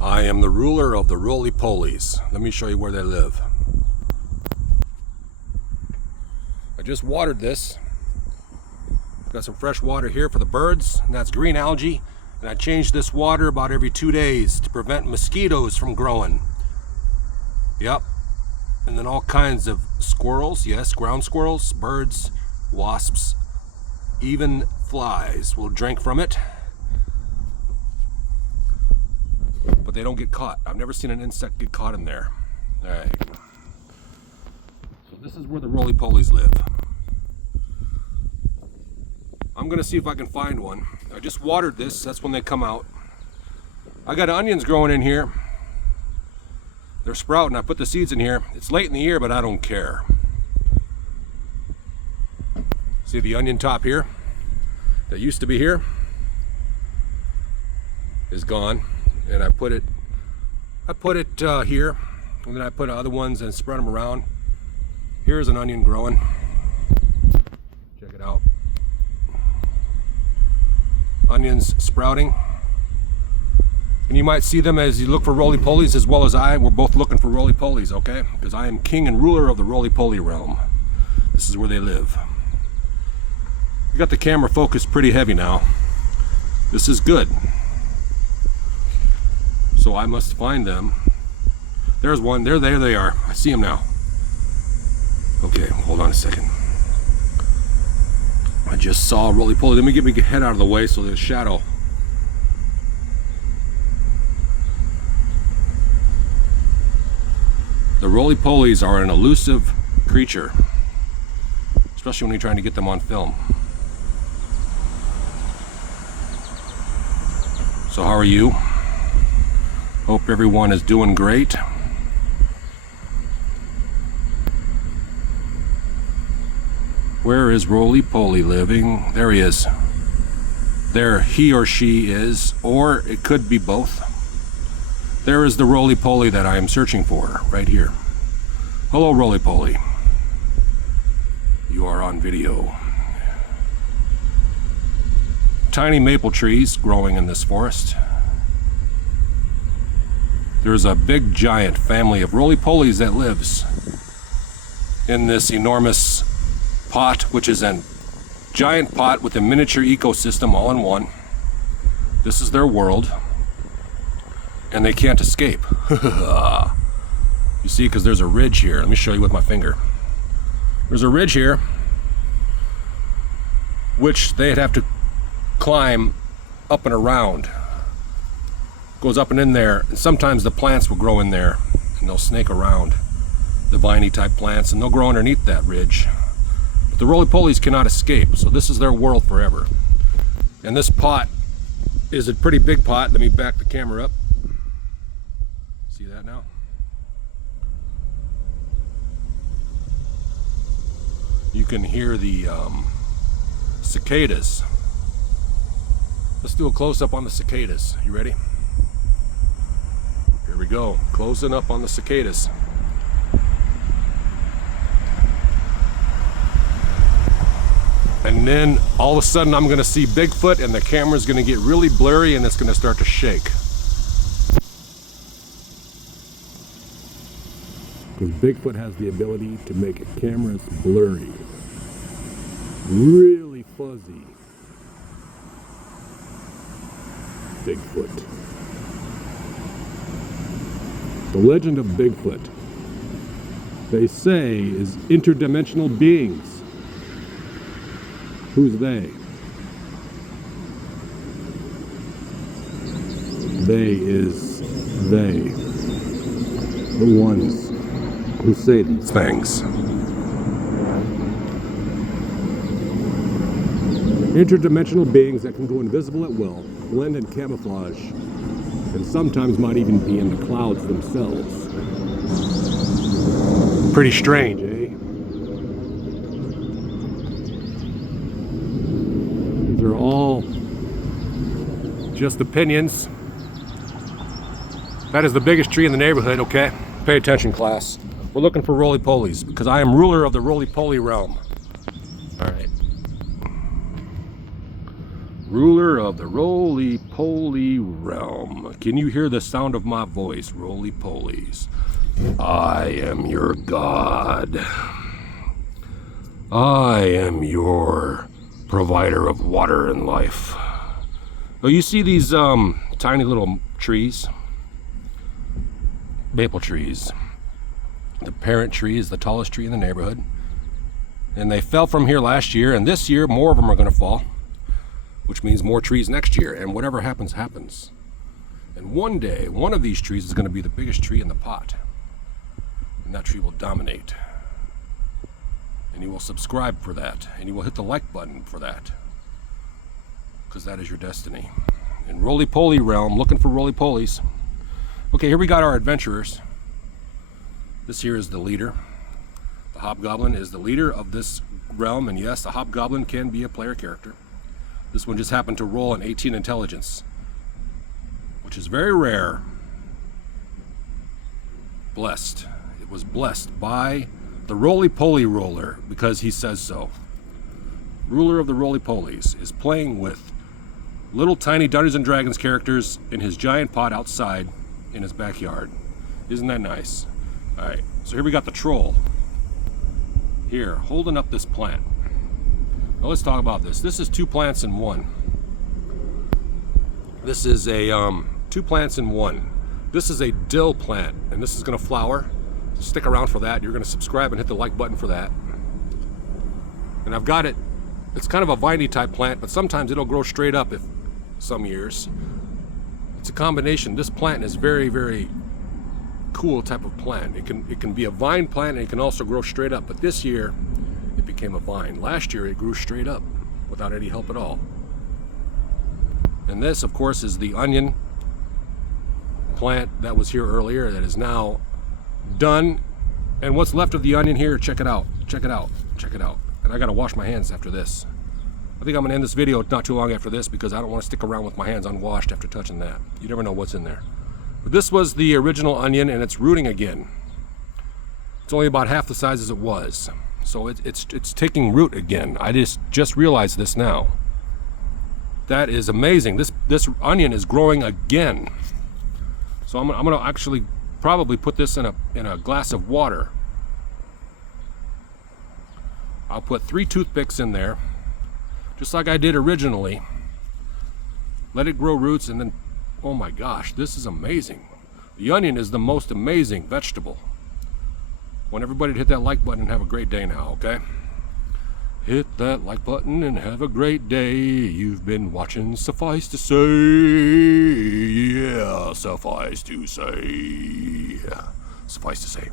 I am the ruler of the roly-polies. Let me show you where they live. I just watered this. Got some fresh water here for the birds, and that's green algae. And I change this water about every 2 days to prevent mosquitoes from growing. Yep. And then all kinds of squirrels, yes, ground squirrels, birds, wasps, even flies will drink from it. But they don't get caught. I've never seen an insect get caught in there. All right. So this is where the roly-polies live. I'm gonna see if I can find one. I just watered this, that's when they come out. I got onions growing in here. They're sprouting, I put the seeds in here. It's late in the year, but I don't care. See the onion top here? That used to be here is gone. And I put it here, and then I put other ones and spread them around. Here's an onion growing. Check it out. Onions sprouting. And you might see them as you look for roly-polies as well as I. We're both looking for roly-polies, okay? Because I am king and ruler of the roly-poly realm. This is where they live. We got the camera focused pretty heavy now. This is good. So I must find them. There's one. There they are. I see them now. Okay, hold on a second. I just saw a roly-poly. Let me get my head out of the way so there's shadow. The roly-polies are an elusive creature, especially when you're trying to get them on film. So how are you? Hope everyone is doing great. Where is roly-poly living? There he is. There he or she is, or it could be both. There is the roly-poly that I am searching for, right here. Hello, roly-poly. You are on video. Tiny maple trees growing in this forest. There's a big giant family of roly-polies that lives in this enormous pot, which is a giant pot with a miniature ecosystem all in one. This is their world, and they can't escape. You see, because there's a ridge here. Let me show you with my finger. There's a ridge here, which they'd have to climb up and around. Goes up and in there, and sometimes the plants will grow in there, and they'll snake around, the viney type plants, and they'll grow underneath that ridge. But the roly-polies cannot escape, so this is their world forever. And this pot is a pretty big pot. Let me back the camera up. See that now? You can hear the cicadas. Let's do a close-up on the cicadas. You ready? Here we go, closing up on the cicadas. And then all of a sudden I'm gonna see Bigfoot, and the camera's gonna get really blurry and it's gonna start to shake. Because Bigfoot has the ability to make cameras blurry. Really fuzzy. Bigfoot. The legend of Bigfoot, they say, is interdimensional beings. Who's they? They is they. The ones who say these things. Interdimensional beings that can go invisible at will, blend in camouflage, and sometimes might even be in the clouds themselves. Pretty strange, eh? These are all just opinions. That is the biggest tree in the neighborhood, okay? Pay attention, class. We're looking for roly-polies because I am ruler of the roly-poly realm. All right. Ruler of the roly-poly realm. Can you hear the sound of my voice, roly-polies? I am your god. I am your provider of water and life. Oh, you see these tiny little trees? Maple trees. The parent tree is the tallest tree in the neighborhood. And they fell from here last year, and this year more of them are going to fall, which means more trees next year, and whatever happens, happens. And one day, one of these trees is going to be the biggest tree in the pot. And that tree will dominate. And you will subscribe for that, and you will hit the like button for that, because that is your destiny. In roly-poly realm, looking for roly-polies. Okay, here we got our adventurers. This here is the leader. The hobgoblin is the leader of this realm, and yes, the hobgoblin can be a player character. This one just happened to roll an 18 intelligence, which is very rare. Blessed. It was blessed by the roly-poly roller, because he says so. Ruler of the roly-polies is playing with little tiny Dungeons and Dragons characters in his giant pot outside in his backyard. Isn't that nice? Alright, so here we got the troll. Here, holding up this plant. Now let's talk about this. This is 2 plants in 1. This is a 2 plants in 1. This is a dill plant, and this is going to flower. Stick around for that. You're going to subscribe and hit the like button for that. And I've got it. It's kind of a viney type plant, but sometimes it'll grow straight up if some years. It's a combination. This plant is very, very cool type of plant. It can be a vine plant, and it can also grow straight up. But this year, it became a vine. Last year, it grew straight up without any help at all. And this, of course, is the onion plant that was here earlier that is now done. And what's left of the onion here, check it out. Check it out. Check it out. And I gotta wash my hands after this. I think I'm gonna end this video not too long after this, because I don't want to stick around with my hands unwashed after touching that. You never know what's in there. But this was the original onion, and it's rooting again. It's only about half the size as it was, so it's taking root again. I just realized this now. That is amazing. This onion is growing again. So I'm gonna actually probably put this in a glass of water. I'll put 3 toothpicks in there, just like I did originally. Let it grow roots, and then, oh my gosh, this is amazing. The onion is the most amazing vegetable. I want everybody to hit that like button and have a great day now, okay? Hit that like button and have a great day. You've been watching Suffice to Say. Yeah, suffice to say. Suffice to say.